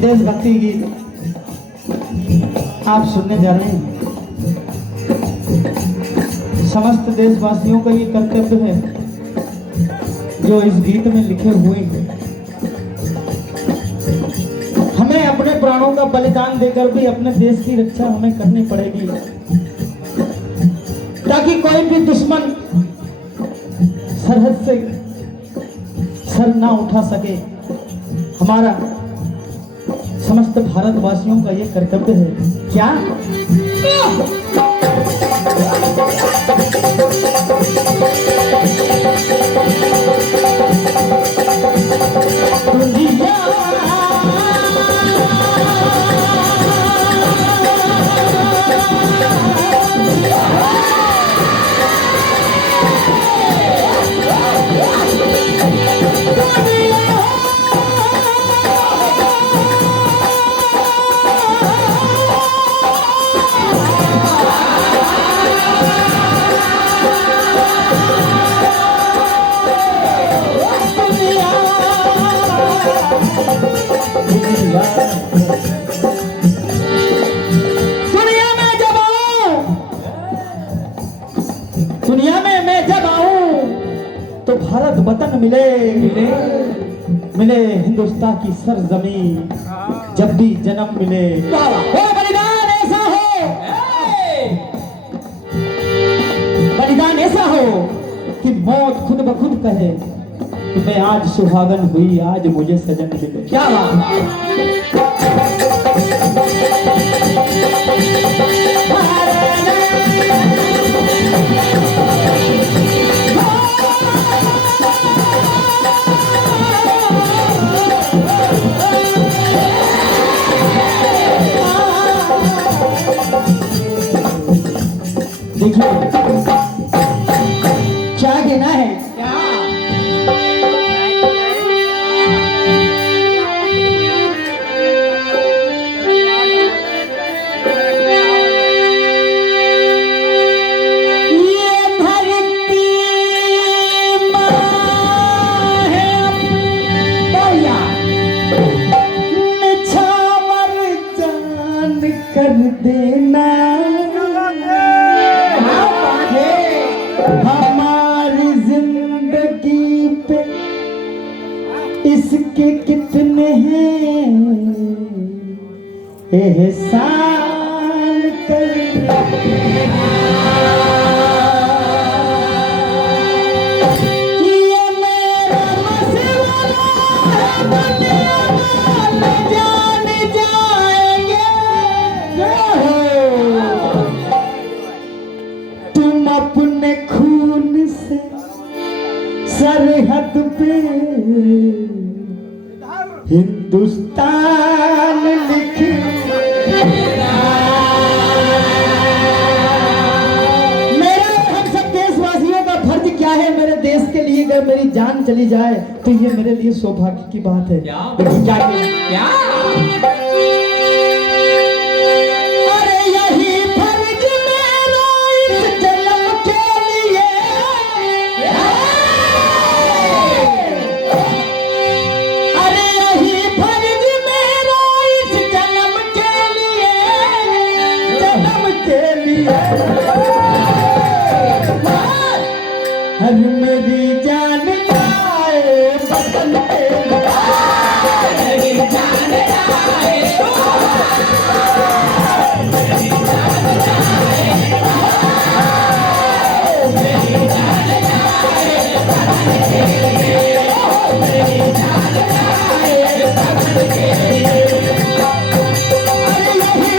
देशभक्ति गीत आप सुनने जा रहे हैं। समस्त देशवासियों का ये कर्तव्य है जो इस गीत में लिखे हुए हैं। हमें अपने प्राणों का बलिदान देकर भी अपने देश की रक्षा हमें करनी पड़ेगी, ताकि कोई भी दुश्मन सरहद से सर ना उठा सके। हमारा समस्त भारतवासियों का ये कर्तव्य है। क्या दुनिया में मैं जब आऊं तो भारत वतन मिले मिले मिले हिंदुस्तान की सरजमीन जब भी जन्म मिले। बलिदान ऐसा हो, बलिदान ऐसा हो कि मौत खुद ब खुद कहे कि मैं आज सुहागन हुई, आज मुझे सजन मिले। क्या बात देखिए क्या कहना है। कर देना हमारी जिंदगी पे इसके कितने हैं एहसान कर। ये मेरा मसला जान जाएंगे, तुम अपने खून से सरहद पे हिंदुस्तान लिखे। मेरा हम सब देशवासियों का फर्ज क्या है, मेरे देश के लिए अगर मेरी जान चली जाए तो ये मेरे लिए सौभाग्य की बात है। क्या हर मेरी जान जाए बदल मेरी जान जाए, मेरी जान जाए, मेरी जान जाए, मेरी जान जाए बदल के लिए। अरे यही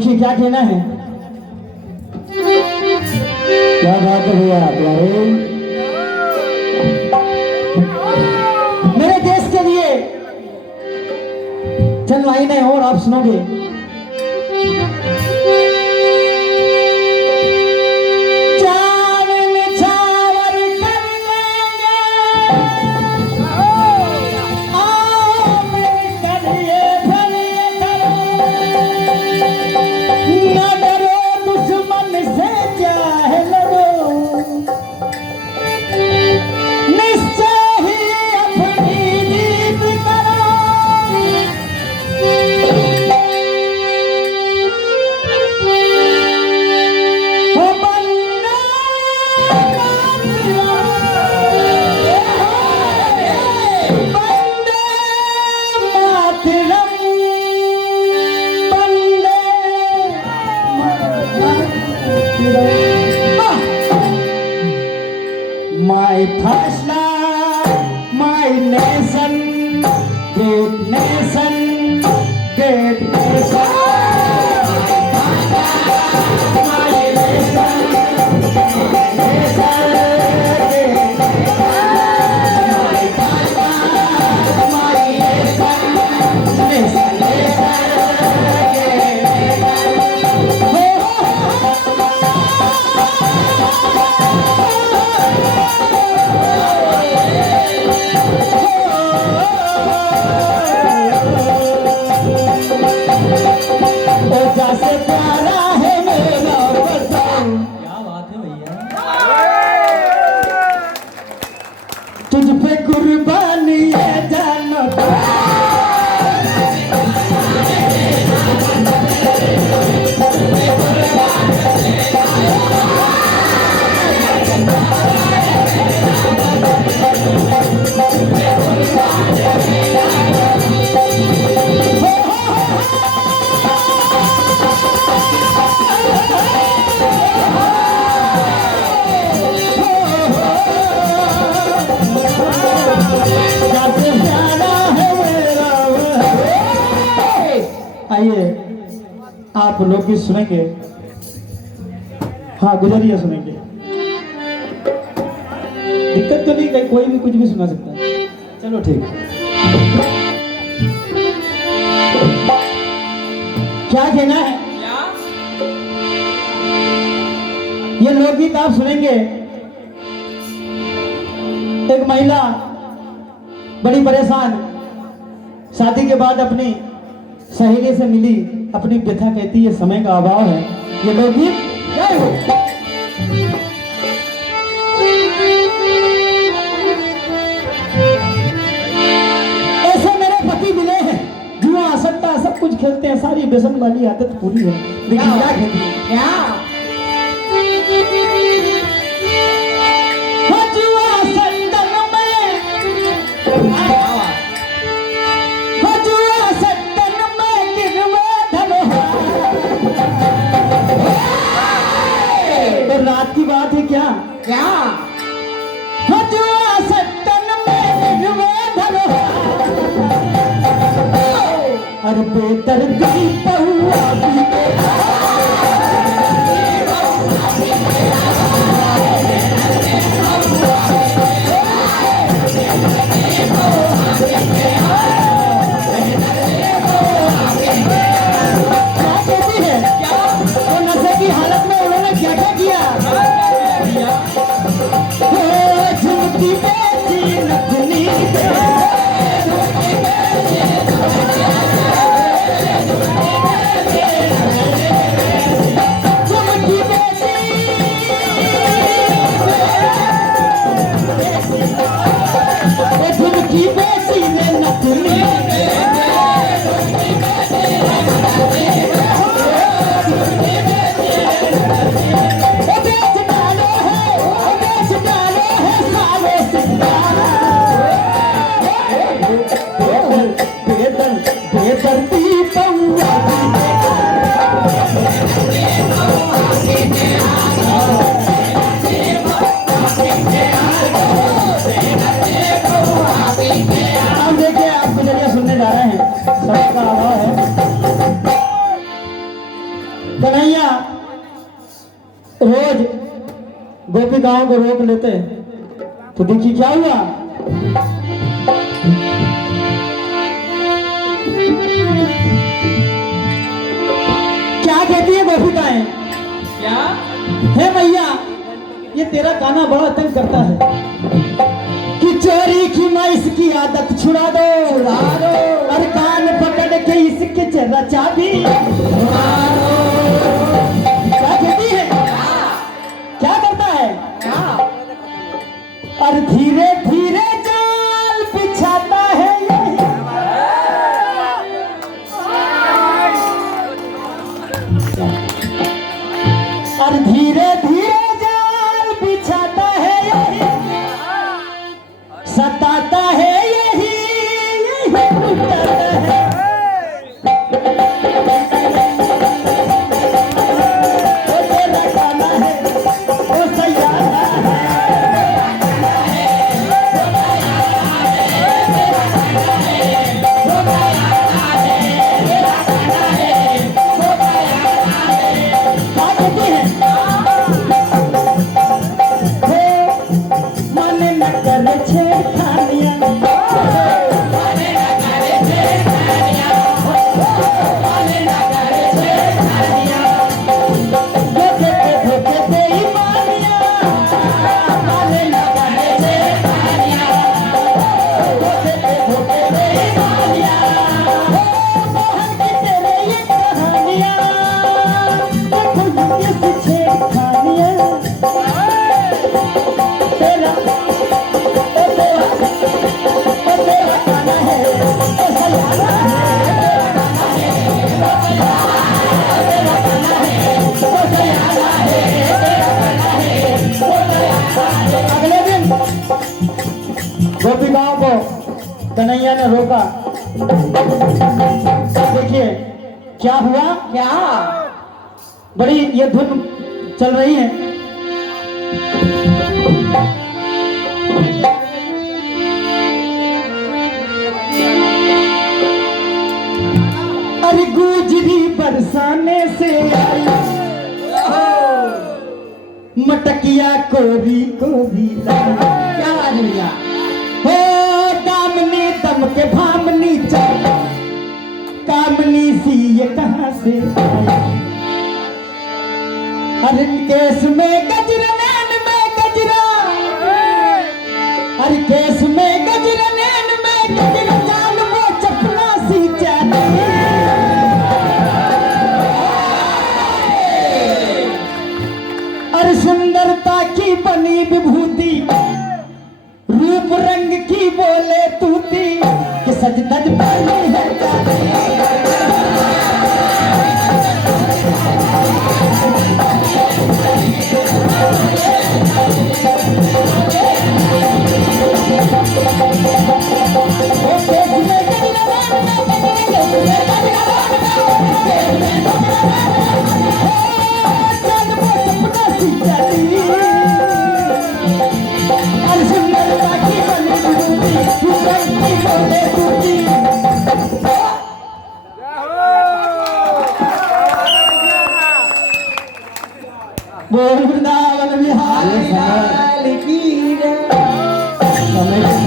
देखिए क्या कहना है। क्या बात है भैया प्यारे, मेरे देश के लिए चंद लाइनें और आप सुनोगे। My Thashla, my nation, great nation, great nation. तुझ पे कुर्बानी है जानो आइए आप लोग भी सुनेंगे। हाँ गुजरिया सुनेंगे, दिक्कत तो नहीं, कहीं कोई भी कुछ भी सुना सकता है। चलो ठीक। क्या कहना है? ये लोकगीत आप सुनेंगे। एक महिला बड़ी परेशान, शादी के बाद अपनी सहेली से मिली, अपनी व्यथा कहती है समय का अभाव है। ये लोकगीत जय हो। ऐसे मेरे पति मिले हैं, जुआ सट्टा सब कुछ खेलते हैं, सारी व्यसन वाली आदत पूरी है, लेकिन क्या कहती है? क्या रात की बात है क्या? क्या अरे बेदर्दी पहुआ कन्हैया रोज गोपिकाओं को रोक लेते, तो देखिए क्या हुआ। क्या कहती है गोपिकाएं? क्या हे मैया, ये तेरा गाना बड़ा तंग करता है कि चोरी की मैं इसकी आदत छुड़ा दो, और कान पकड़ के इसके जरा चाबी छुड़ा दो। क्या कहती है? क्या करता है? और धीरे धीरे जाल बिछाता है ये, और धीरे धीरे जाल बिछाता है ये, सताता है यही लुटाता है। ओ तेरा गाना है, ओ सयाना है, गोपिकाओं को कन्हैया ने रोका। देखिए क्या हुआ। क्या बड़ी ये धुन चल रही है। अरे गुजरी बरसाने से आई, मटकिया कोरी कोरी क्या दुनिया हो, दामनी दम के भामनी चल, कामनी सी ये कहां से आई। अरे केस में गजरा, नैन में गजरा, अरे केस में गजरा, नैन में गजरा, जान वो चपना सी चाली। अरे सुंदरता की बनी विभूति, रूप रंग की बोले तूती, कि सज धज पाई है बोल वृंदावन बिहारी लाल की जय।